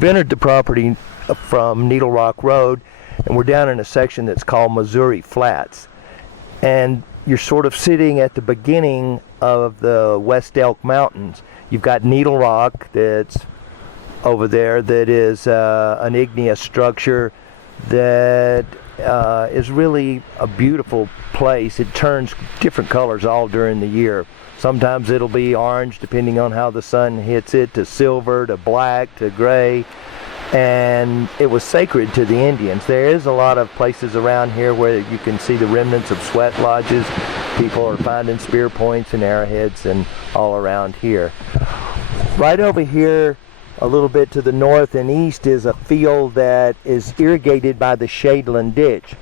We've entered the property from Needle Rock Road, and we're down in a section that's called Missouri Flats. And you're sort of sitting at the beginning of the West Elk Mountains. You've got Needle Rock that's over there that is an igneous structure that is really a beautiful place. It turns different colors all during the year. Sometimes it'll be orange depending on how the sun hits it, to silver, to black, to gray. And it was sacred to the Indians. There is a lot of places around here where you can see the remnants of sweat lodges. People are finding spear points and arrowheads and all around here. Right over here, a little bit to the north and east, is a field that is irrigated by the Shadeland Ditch.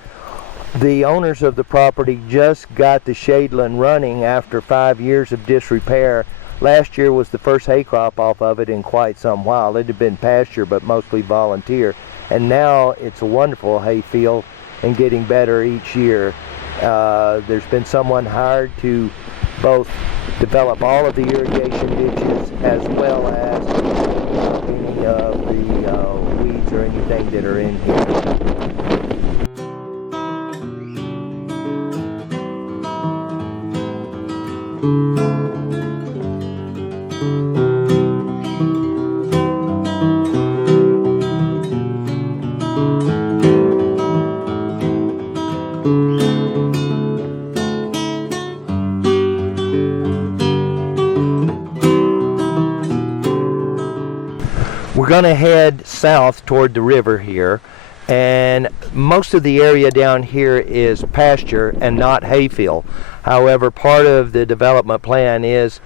The owners of the property just got the Shadeland running after 5 years of disrepair. Last year was the first hay crop off of it in quite some while. It had been pasture, but mostly volunteer. And now it's a wonderful hay field and getting better each year. There's been someone hired to both develop all of the irrigation ditches as well as any of the weeds or anything that are in here. We're going to head south toward the river here, and most of the area down here is pasture and not hayfield. However, part of the development plan is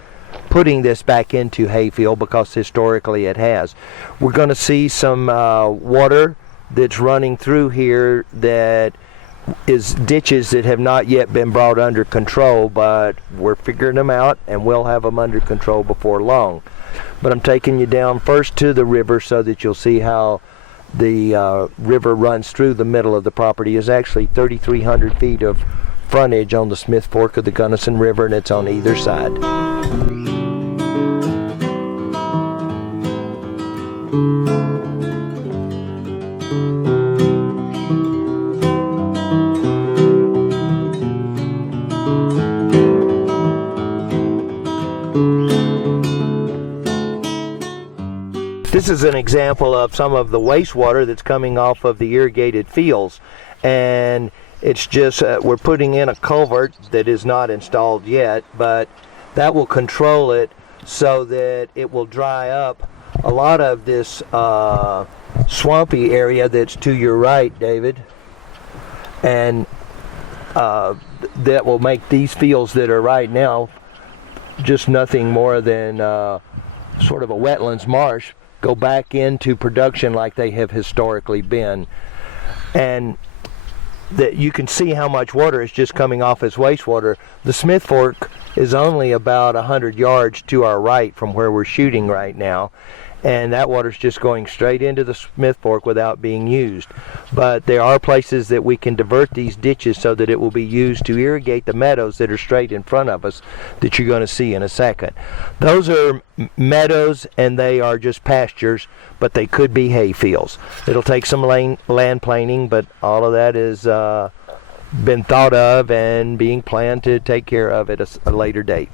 putting this back into hayfield because historically it has. We're going to see some water that's running through here that is ditches that have not yet been brought under control, but we're figuring them out and we'll have them under control before long. But I'm taking you down first to the river so that you'll see how the river runs through the middle of the property. Is actually 3,300 feet of frontage on the Smith Fork of the Gunnison River, and it's on either side. This is an example of some of the wastewater that's coming off of the irrigated fields, and it's just we're putting in a culvert that is not installed yet, but that will control it so that it will dry up a lot of this swampy area that's to your right, David, and that will make these fields that are right now just nothing more than sort of a wetlands marsh go back into production like they have historically been. And that you can see how much water is just coming off as wastewater. The Smith Fork is only about 100 yards to our right from where we're shooting right now, and that water's just going straight into the Smith Fork without being used. But there are places that we can divert these ditches so that it will be used to irrigate the meadows that are straight in front of us that you're going to see in a second. Those are meadows and they are just pastures, but they could be hay fields. It'll take some land planing, but all of that is been thought of and being planned to take care of at a later date.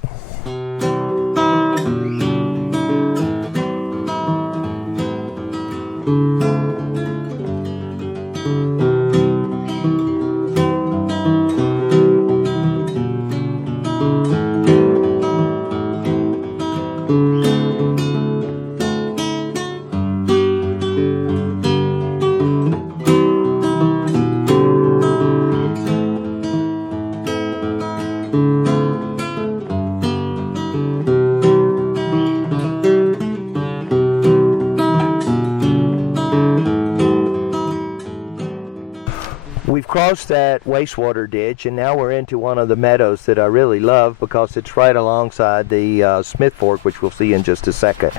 We've crossed that wastewater ditch, and now we're into one of the meadows that I really love because it's right alongside the Smith Fork, which we'll see in just a second.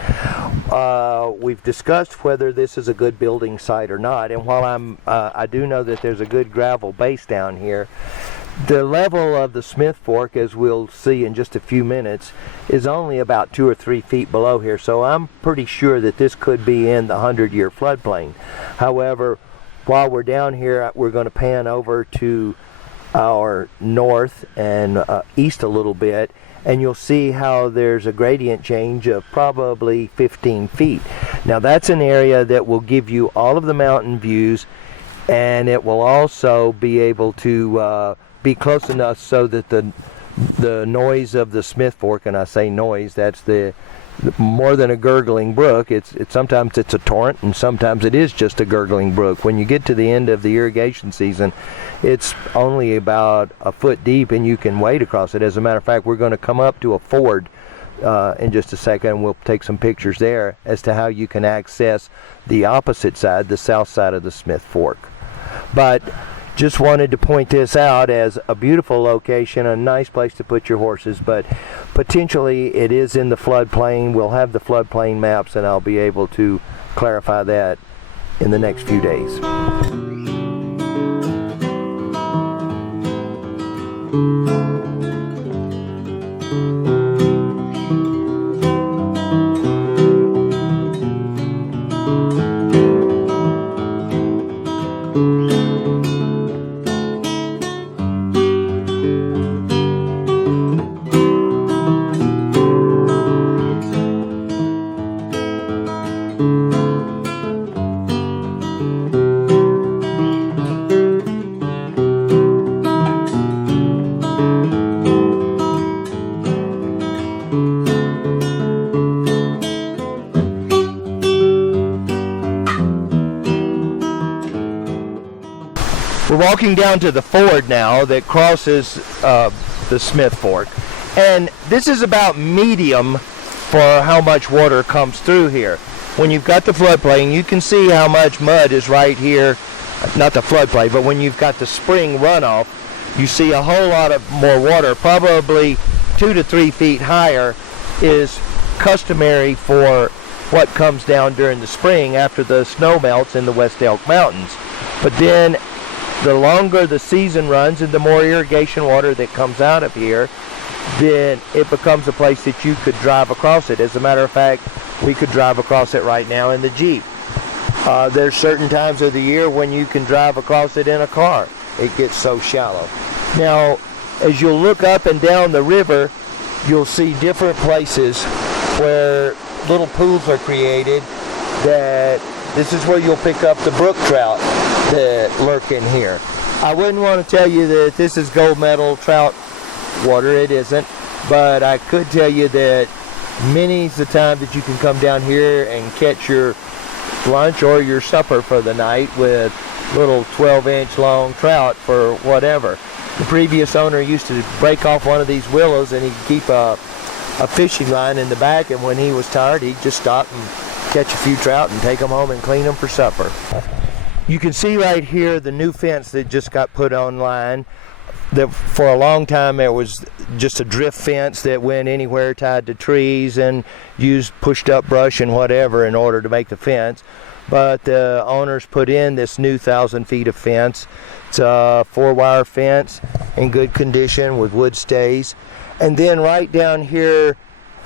We've discussed whether this is a good building site or not, and while I do know that there's a good gravel base down here, The level of the Smith Fork, as we'll see in just a few minutes, is only about 2 or 3 feet below here, so I'm pretty sure that this could be in the 100-year floodplain. However, while we're down here, we're going to pan over to our north and east a little bit, and you'll see how there's a gradient change of probably 15 feet. Now that's an area that will give you all of the mountain views, and it will also be able to be close enough so that the noise of the Smith Fork, and I say noise, that's the more than a gurgling brook. It's sometimes it's a torrent, and sometimes it is just a gurgling brook. When you get to the end of the irrigation season, it's only about a foot deep, and you can wade across it. As a matter of fact, we're going to come up to a ford in just a second, and we'll take some pictures there as to how you can access the opposite side, the south side of the Smith Fork. But just wanted to point this out as a beautiful location, a nice place to put your horses, but potentially it is in the floodplain. We'll have the floodplain maps, and I'll be able to clarify that in the next few days. We're walking down to the ford now that crosses the Smith Fork, and this is about medium for how much water comes through here. When you've got the floodplain, you can see how much mud is right here, not the floodplain, but when you've got the spring runoff, you see a whole lot of more water, probably 2 to 3 feet higher is customary for what comes down during the spring after the snow melts in the West Elk Mountains. But then the longer the season runs and the more irrigation water that comes out of here, then it becomes a place that you could drive across it. As a matter of fact, we could drive across it right now in the Jeep. There's certain times of the year when you can drive across it in a car. It gets so shallow. Now, as you'll look up and down the river, you'll see different places where little pools are created. That this is where you'll pick up the brook trout that lurk in here. I wouldn't want to tell you that this is gold medal trout water. It isn't, but I could tell you that many's the time that you can come down here and catch your lunch or your supper for the night with little 12-inch long trout for whatever. The previous owner used to break off one of these willows, and he'd keep a fishing line in the back, and when he was tired, he'd just stop and catch a few trout and take them home and clean them for supper. You can see right here the new fence that just got put online. That for a long time there was just a drift fence that went anywhere, tied to trees, and used pushed up brush and whatever in order to make the fence. But the owners put in this new 1,000 feet of fence. It's a 4-wire fence in good condition with wood stays. And then right down here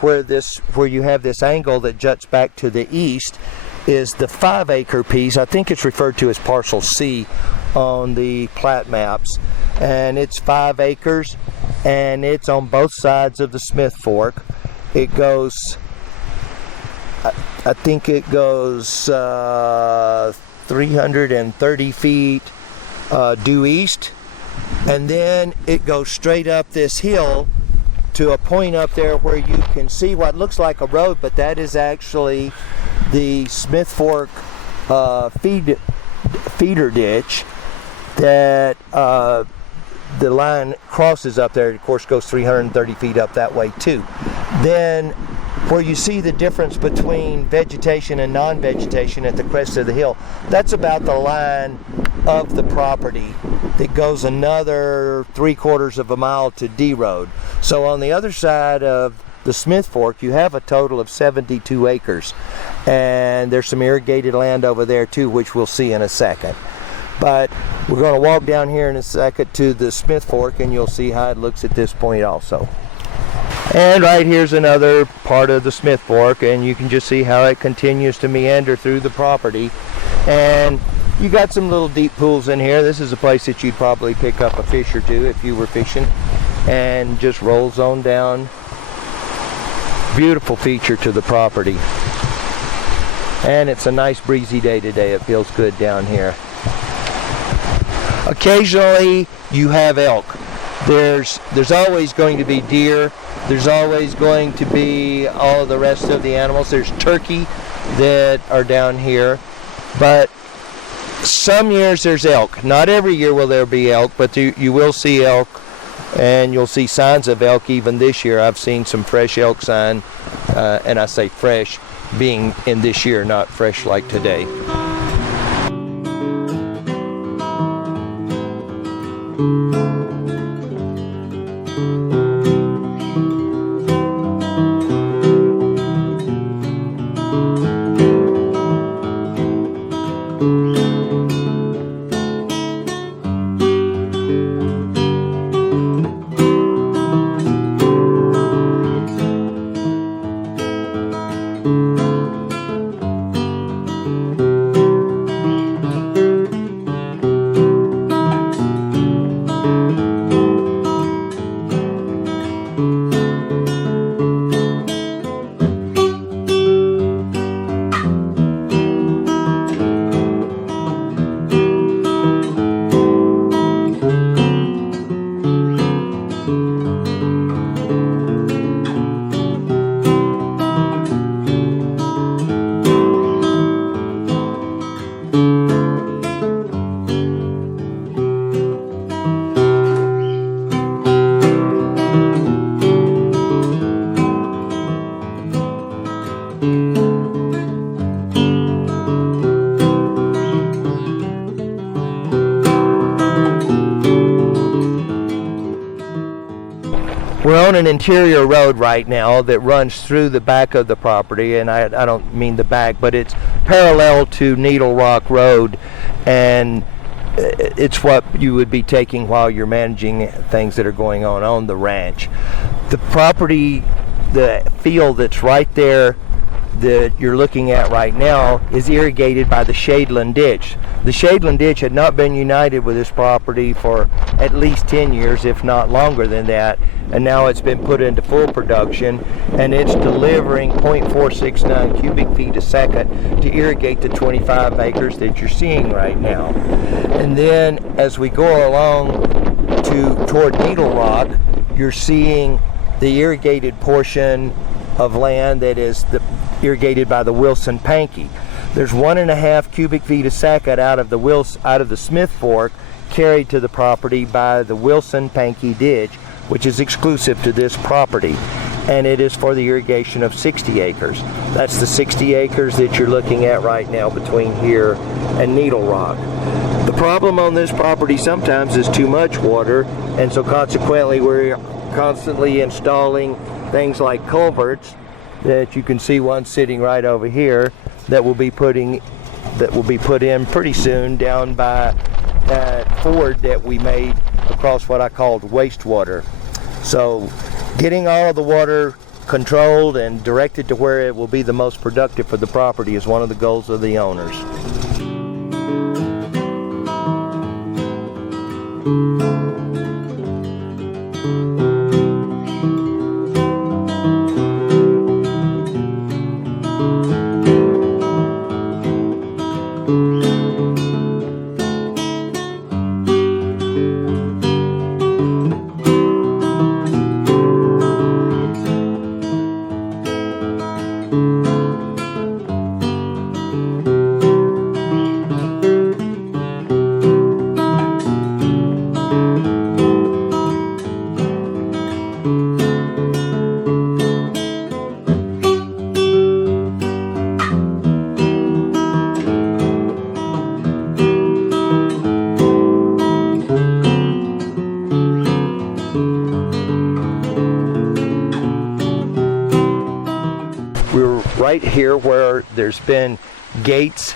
where you have this angle that juts back to the east is the 5-acre piece. I think it's referred to as parcel C on the plat maps, and it's 5 acres, and it's on both sides of the Smith Fork. It goes, I think it goes 330 feet due east, and then it goes straight up this hill to a point up there where you can see what looks like a road, but that is actually the Smith Fork feeder ditch that the line crosses up there. Of course, goes 330 feet up that way too. Then where you see the difference between vegetation and non-vegetation at the crest of the hill, that's about the line of the property that goes another 3/4 of a mile to D Road. So on the other side of the Smith Fork, you have a total of 72 acres. And there's some irrigated land over there too, which we'll see in a second. But we're going to walk down here in a second to the Smith Fork, and you'll see how it looks at this point also. And right here's another part of the Smith Fork, and you can just see how it continues to meander through the property. And you got some little deep pools in here. This is a place that you'd probably pick up a fish or two if you were fishing, and just rolls on down. Beautiful feature to the property. And it's a nice breezy day today. It feels good down here. Occasionally you have elk. There's always going to be deer. There's always going to be all of the rest of the animals. There's turkey that are down here. But some years there's elk. Not every year will there be elk, but you will see elk, and you'll see signs of elk even this year. I've seen some fresh elk sign, and I say fresh being in this year, not fresh like today. We're on an interior road right now that runs through the back of the property, and I don't mean the back, but it's parallel to Needle Rock Road, and it's what you would be taking while you're managing things that are going on the ranch. The property, the field that's right there that you're looking at right now is irrigated by the Shadeland Ditch. The Shadeland Ditch had not been united with this property for at least 10 years, if not longer than that, and now it's been put into full production, and it's delivering 0.469 cubic feet a second to irrigate the 25 acres that you're seeing right now. And then as we go along toward Needle Rock, you're seeing the irrigated portion of land that is irrigated by the Wilson Pankey. There's 1.5 cubic feet a second out of the Smith Fork carried to the property by the Wilson Pankey Ditch, which is exclusive to this property, and it is for the irrigation of 60 acres. That's the 60 acres that you're looking at right now between here and Needle Rock. The problem on this property sometimes is too much water, and so consequently we're constantly installing things like culverts, that you can see one sitting right over here, that will be put in pretty soon down by that ford that we made across what I called wastewater. So getting all of the water controlled and directed to where it will be the most productive for the property is one of the goals of the owners. Right here where there's been gates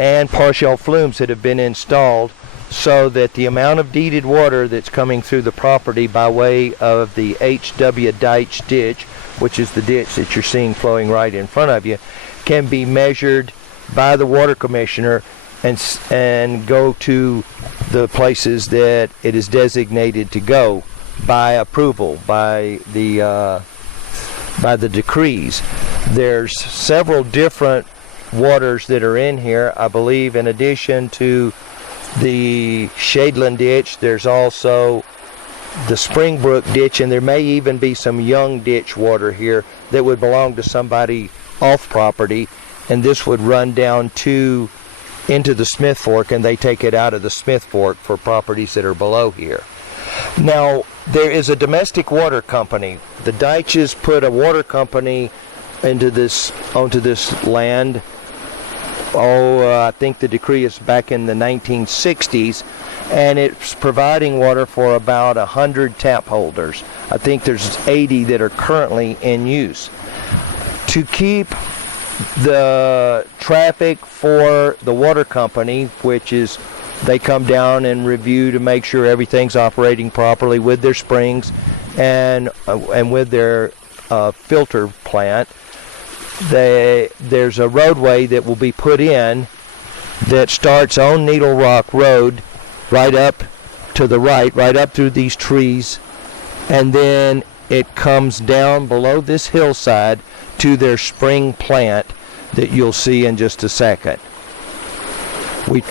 and partial flumes that have been installed, so that the amount of deeded water that's coming through the property by way of the H.W. Deitch ditch, which is the ditch that you're seeing flowing right in front of you, can be measured by the water commissioner and go to the places that it is designated to go by approval, by the decrees. There's several different waters that are in here. I believe in addition to the Shadeland ditch, there's also the Springbrook ditch, and there may even be some young ditch water here that would belong to somebody off property, and this would run down into the Smith Fork, and they take it out of the Smith Fork for properties that are below here. Now, there is a domestic water company. The Deitches put a water company onto this land. I think the decree is back in the 1960s, and it's providing water for about 100 tap holders. I think there's 80 that are currently in use. To keep the traffic for the water company, which is they come down and review to make sure everything's operating properly with their springs and with their filter plant, there's a roadway that will be put in that starts on Needle Rock Road right up to the right up through these trees, and then it comes down below this hillside to their spring plant that you'll see in just a second. We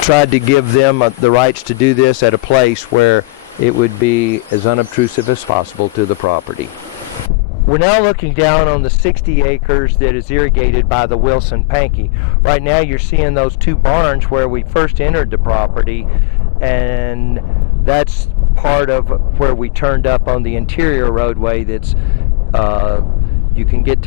tried to give them the rights to do this at a place where it would be as unobtrusive as possible to the property. We're now looking down on the 60 acres that is irrigated by the Wilson Pankey. Right now you're seeing those two barns where we first entered the property, and that's part of where we turned up on the interior roadway that's you can get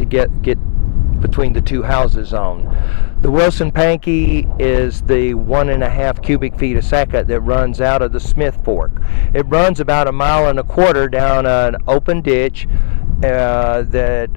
between the two houses on. The Wilson Pankey is the 1.5 cubic feet a second that runs out of the Smith Fork. It runs about 1.25 miles down an open ditch that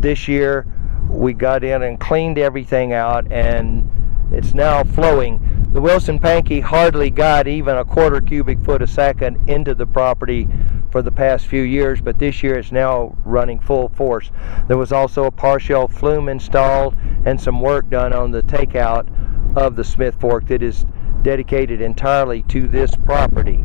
this year we got in and cleaned everything out, and it's now flowing. The Wilson Pankey hardly got even 1/4 cubic foot a second into the property for the past few years, but this year it's now running full force. There was also a partial flume installed and some work done on the takeout of the Smith Fork that is dedicated entirely to this property.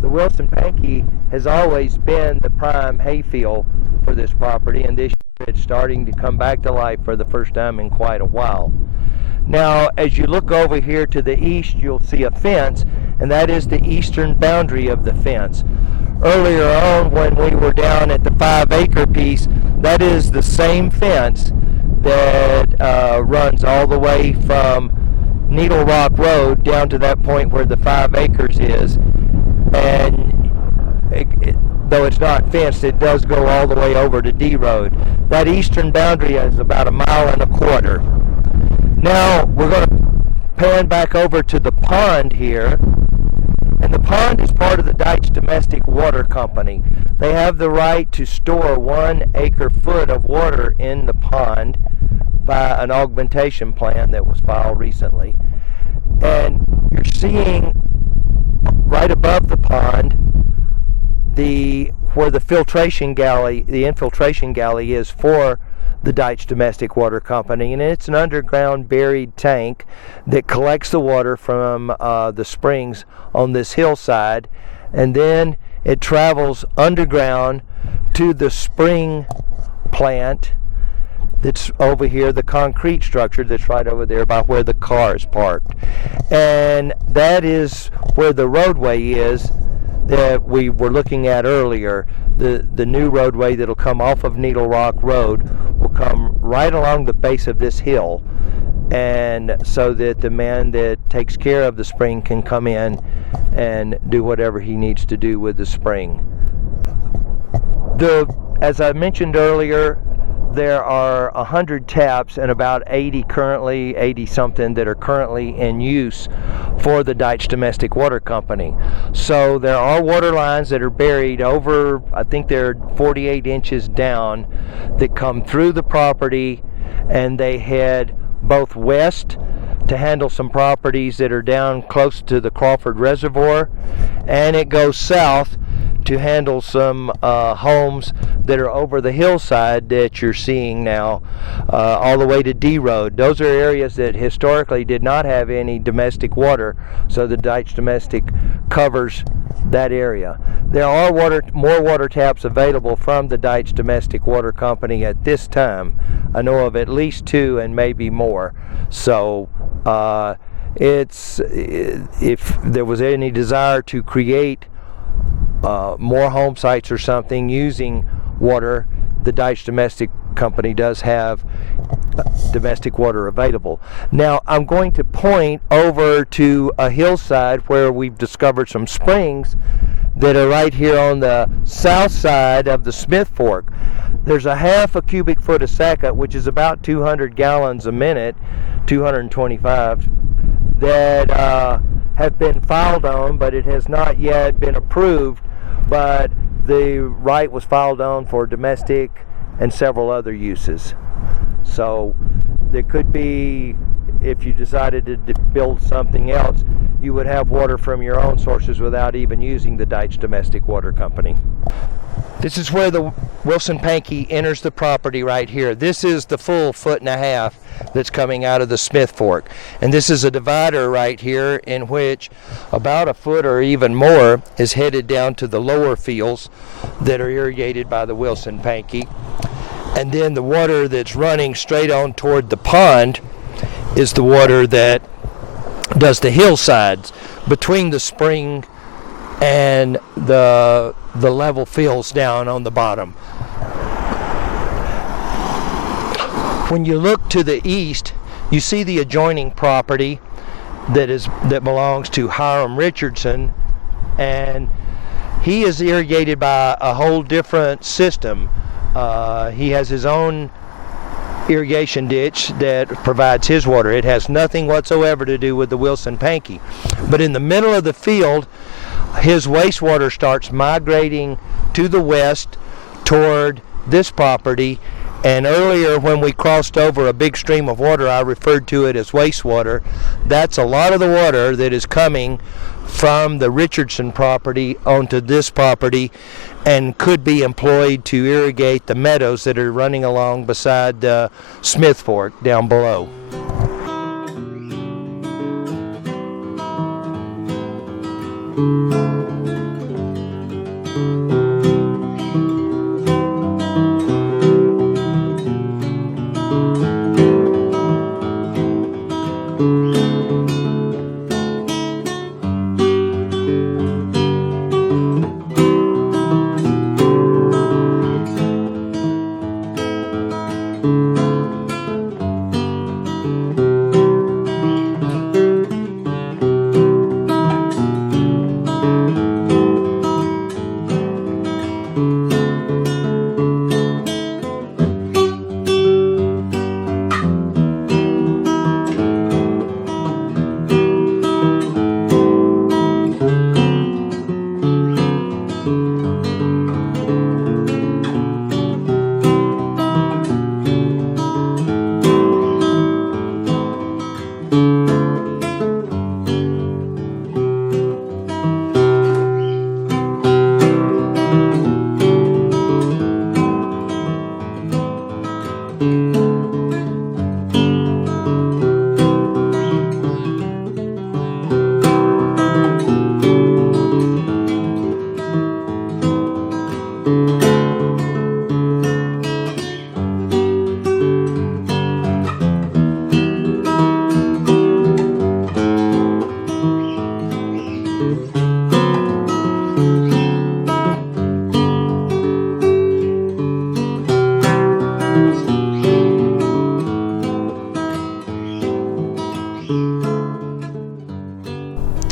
The Wilson Pankey has always been the prime hayfield for this property, and this year it's starting to come back to life for the first time in quite a while. Now, as you look over here to the east, you'll see a fence, and that is the eastern boundary of the fence. Earlier on, when we were down at the 5-acre piece, that is the same fence that runs all the way from Needle Rock Road down to that point where the 5 acres is. And though it's not fenced, it does go all the way over to D Road. That eastern boundary is about 1.25 miles. Now we're going to pan back over to the pond here, and the pond is part of the Deitch Domestic Water Company. They have the right to store 1 acre-foot of water in the pond by an augmentation plan that was filed recently. And you're seeing right above the pond where the infiltration galley is for the Deitch Domestic Water Company, and it's an underground buried tank that collects the water from the springs on this hillside, and then it travels underground to the spring plant that's over here, the concrete structure that's right over there by where the car is parked. And that is where the roadway is that we were looking at earlier. The new roadway that'll come off of Needle Rock Road will come right along the base of this hill, and so that the man that takes care of the spring can come in and do whatever he needs to do with the spring. As I mentioned earlier, there are 100 taps and about 80 something that are currently in use for the Deitch Domestic Water Company. So there are water lines that are buried over, I think they're 48 inches down, that come through the property, and they head both west to handle some properties that are down close to the Crawford Reservoir, and it goes south to handle some homes that are over the hillside that you're seeing now, all the way to D Road. Those are areas that historically did not have any domestic water, so the Deitch Domestic covers that area. There are more water taps available from the Deitch Domestic Water Company at this time. I know of at least 2 and maybe more. So if there was any desire to create more home sites or something using water, the Deitch Domestic Company does have domestic water available. Now I'm going to point over to a hillside where we've discovered some springs that are right here on the south side of the Smith Fork. There's a half a cubic foot a second, which is about 200 gallons a minute, 225, that have been filed on, but it has not yet been approved. But the right was filed on for domestic and several other uses. So there could be, if you decided to build something else, you would have water from your own sources without even using the Deitch Domestic Water Company. This is where the Wilson Pankey enters the property right here. This is the full 1.5 feet that's coming out of the Smith Fork. And this is a divider right here in which about 1 foot or even more is headed down to the lower fields that are irrigated by the Wilson Pankey. And then the water that's running straight on toward the pond is the water that does the hillsides between the spring and the level fields down on the bottom. When you look to the east, you see the adjoining property that belongs to Hiram Richardson, and he is irrigated by a whole different system. He has his own irrigation ditch that provides his water. It has nothing whatsoever to do with the Wilson Pankey. But in the middle of the field, his wastewater starts migrating to the west toward this property. And earlier when we crossed over a big stream of water, I referred to it as wastewater. That's a lot of the water that is coming from the Richardson property onto this property and could be employed to irrigate the meadows that are running along beside the Smith Fork down below.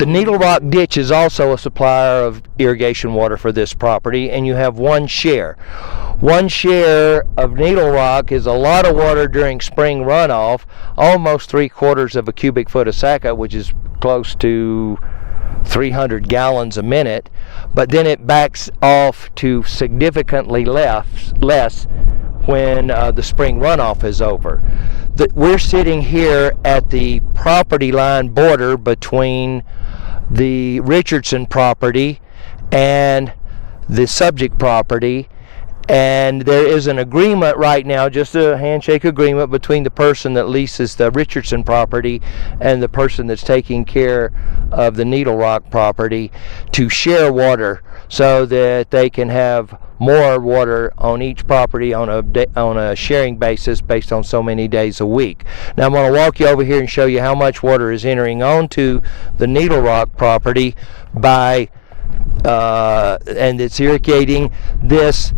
The Needle Rock ditch is also a supplier of irrigation water for this property, and you have one share. One share of Needle Rock is a lot of water during spring runoff, almost 3/4 of a cubic foot a second, which is close to 300 gallons a minute, but then it backs off to significantly less when the spring runoff is over. we're sitting here at the property line border between the Richardson property and the subject property, and there is an agreement right now, just a handshake agreement between the person that leases the Richardson property and the person that's taking care of the Needle Rock property to share water so that they can have more water on each property on a sharing basis based on so many days a week. Now I'm going to walk you over here and show you how much water is entering onto the Needle Rock property by and it's irrigating this,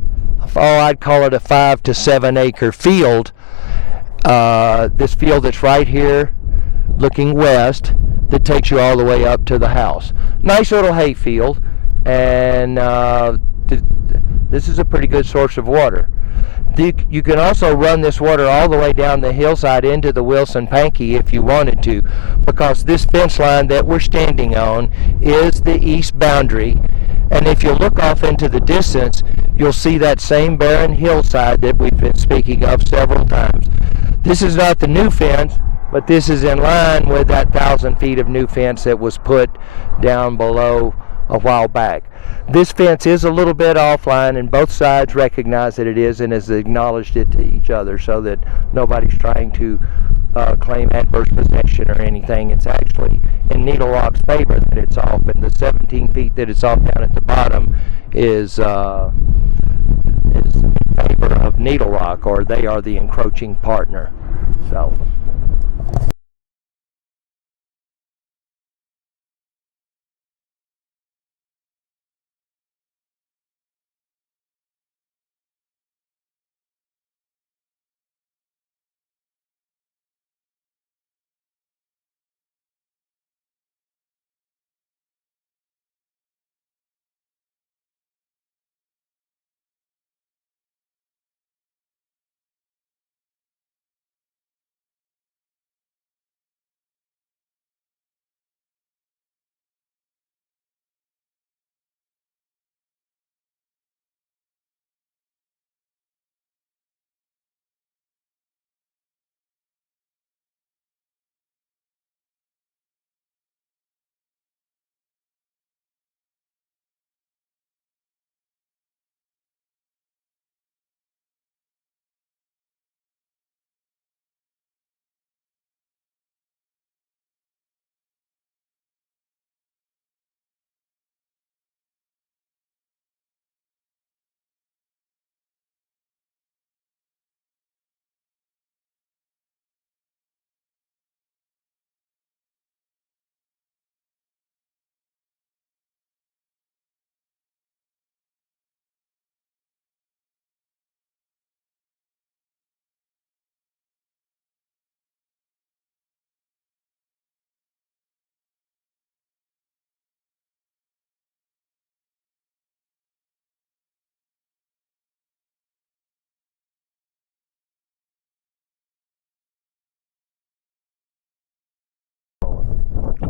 I'd call it a 5 to 7 acre field. This field that's right here looking west that takes you all the way up to the house. Nice little hay field, and this is a pretty good source of water. You can also run this water all the way down the hillside into the Wilson Pankey if you wanted to, because this fence line that we're standing on is the east boundary. And if you look off into the distance, you'll see that same barren hillside that we've been speaking of several times. This is not the new fence, but this is in line with that 1,000 feet of new fence that was put down below a while back. This fence is a little bit offline, and both sides recognize that it is and has acknowledged it to each other, so that nobody's trying to claim adverse possession or anything. It's actually in Needle Rock's favor that it's off, and the 17 feet that it's off down at the bottom is in favor of Needle Rock, or they are the encroaching partner. So.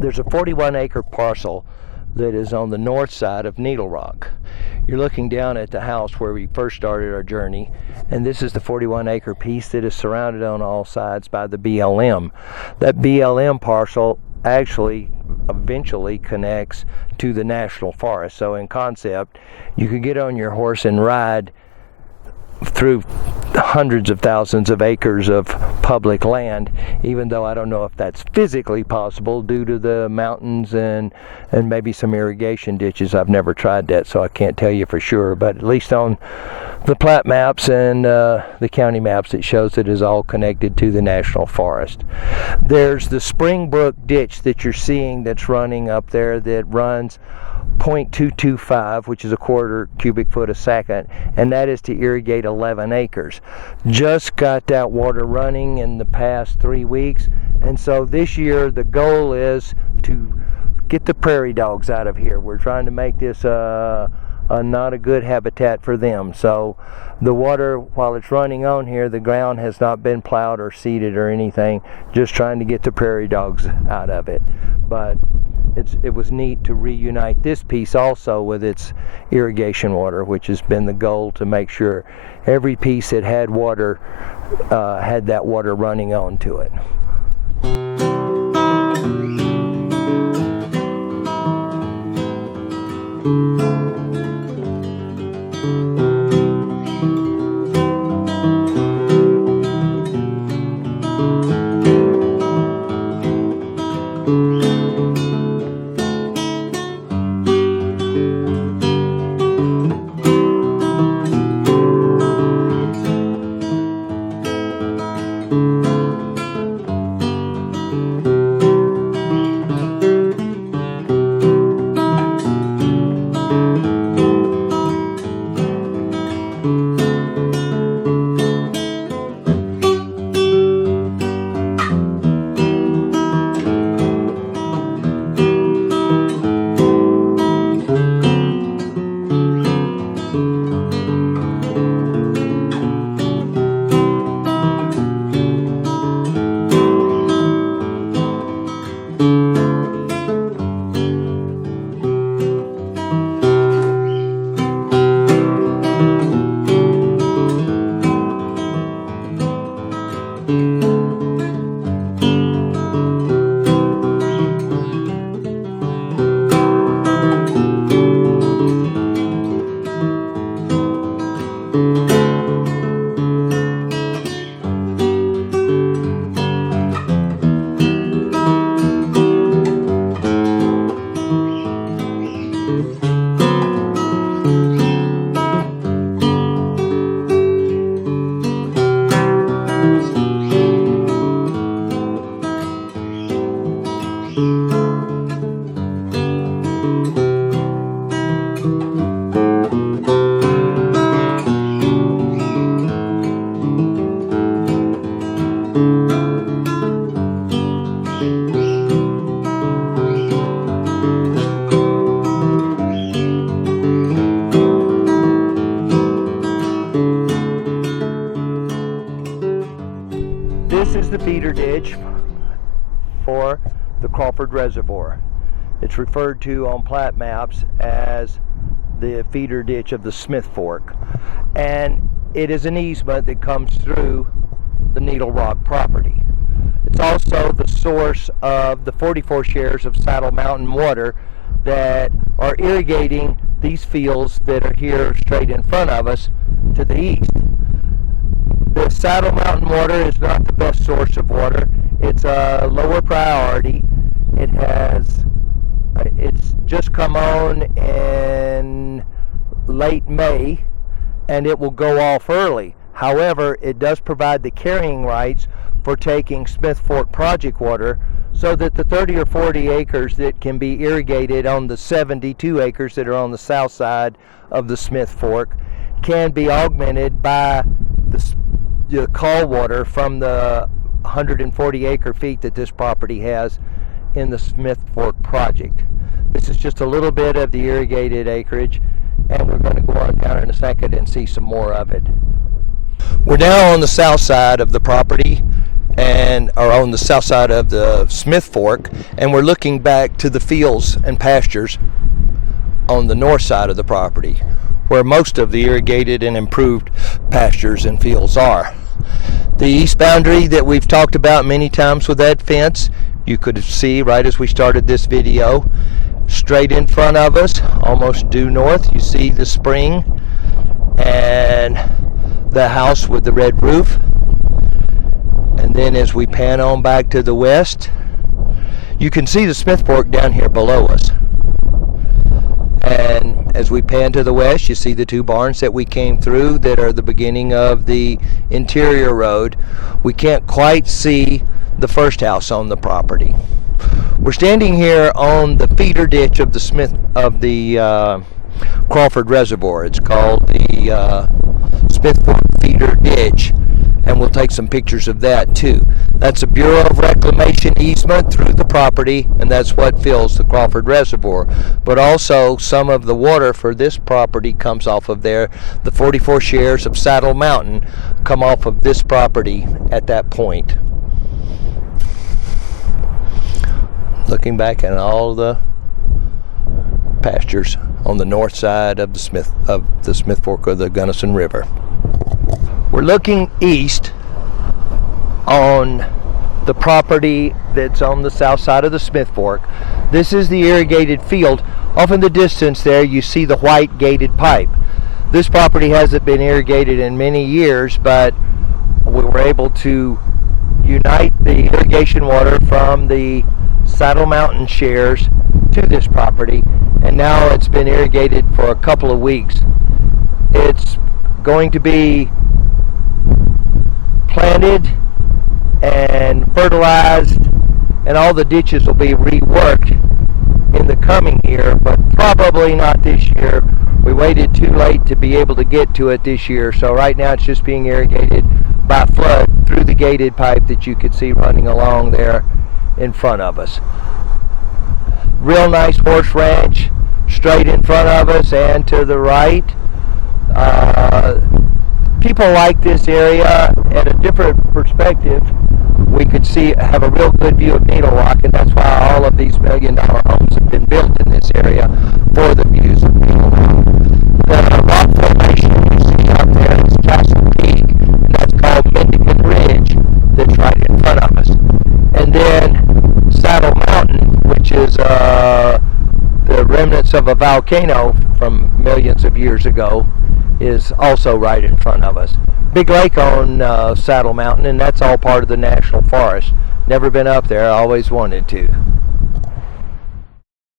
There's a 41 acre parcel that is on the north side of Needle Rock. You're looking down at the house where we first started our journey, and this is the 41 acre piece that is surrounded on all sides by the BLM. That BLM parcel actually eventually connects to the National Forest. So in concept, you could get on your horse and ride through hundreds of thousands of acres of public land, even though I don't know if that's physically possible due to the mountains and maybe some irrigation ditches. I've never tried that, so I can't tell you for sure, but at least on the plat maps and the county maps, it shows it is all connected to the National Forest. There's the Springbrook ditch that you're seeing that's running up there that runs 0.225, which is a quarter cubic foot a second, and that is to irrigate 11 acres. Just got that water running in the past 3 weeks, and so this year the goal is to get the prairie dogs out of here. We're trying to make this not a good habitat for them. So the water, while it's running on here, the ground has not been plowed or seeded or anything, just trying to get the prairie dogs out of it. But it was neat to reunite this piece also with its irrigation water, which has been the goal, to make sure every piece that had water had that water running onto it. This is the feeder ditch for the Crawford Reservoir. It's referred to on plat maps as the feeder ditch of the Smith Fork, and it is an easement that comes through the Needle Rock property. It's also the source of the 44 shares of Saddle Mountain water that are irrigating these fields that are here straight in front of us to the east. The Saddle Mountain water is not the best source of water. It's a lower priority. It's just come on in late May, and it will go off early. However, it does provide the carrying rights for taking Smith Fork project water, so that the 30 or 40 acres that can be irrigated on the 72 acres that are on the south side of the Smith Fork can be augmented by the call water from the 140 acre feet that this property has in the Smith Fork project. This is just a little bit of the irrigated acreage, and we're going to go on down in a second and see some more of it. We're now on the south side of the property, or on the south side of the Smith Fork, and we're looking back to the fields and pastures on the north side of the property, where most of the irrigated and improved pastures and fields are. The east boundary that we've talked about many times with that fence, you could see right as we started this video. Straight in front of us, almost due north, you see the spring and the house with the red roof. And then as we pan on back to the west, you can see the Smith Fork down here below us. And as we pan to the west, you see the two barns that we came through that are the beginning of the interior road. We can't quite see the first house on the property. We're standing here on the feeder ditch of the Crawford Reservoir. It's called the Smith Fork Feeder Ditch, and we'll take some pictures of that too. That's a Bureau of Reclamation easement through the property, and that's what fills the Crawford Reservoir. But also some of the water for this property comes off of there. The 44 shares of Saddle Mountain come off of this property at that point. Looking back at all the pastures on the north side of the Smith Fork of the Gunnison River. We're looking east on the property that's on the south side of the Smith Fork. This is the irrigated field. Off in the distance there you see the white gated pipe. This property hasn't been irrigated in many years, but we were able to unite the irrigation water from the Saddle Mountain shares to this property, and now it's been irrigated for a couple of weeks. It's going to be planted and fertilized, and all the ditches will be reworked in the coming year, but probably not this year. We waited too late to be able to get to it this year, so right now it's just being irrigated by flood through the gated pipe that you could see running along there in front of us. Real nice horse ranch straight in front of us and to the right. People like this area at a different perspective. We could have a real good view of Needle Rock, and that's why all of these million-dollar homes have been built in this area for the views of Needle Rock. The rock formation you see out there is Castle Peak, and that's called Mendicant Ridge, that's right in front of us. And then Saddle Mountain, which is the remnants of a volcano from millions of years ago, is also right in front of us. Big lake on Saddle Mountain, and that's all part of the National Forest. Never been up there, always wanted to.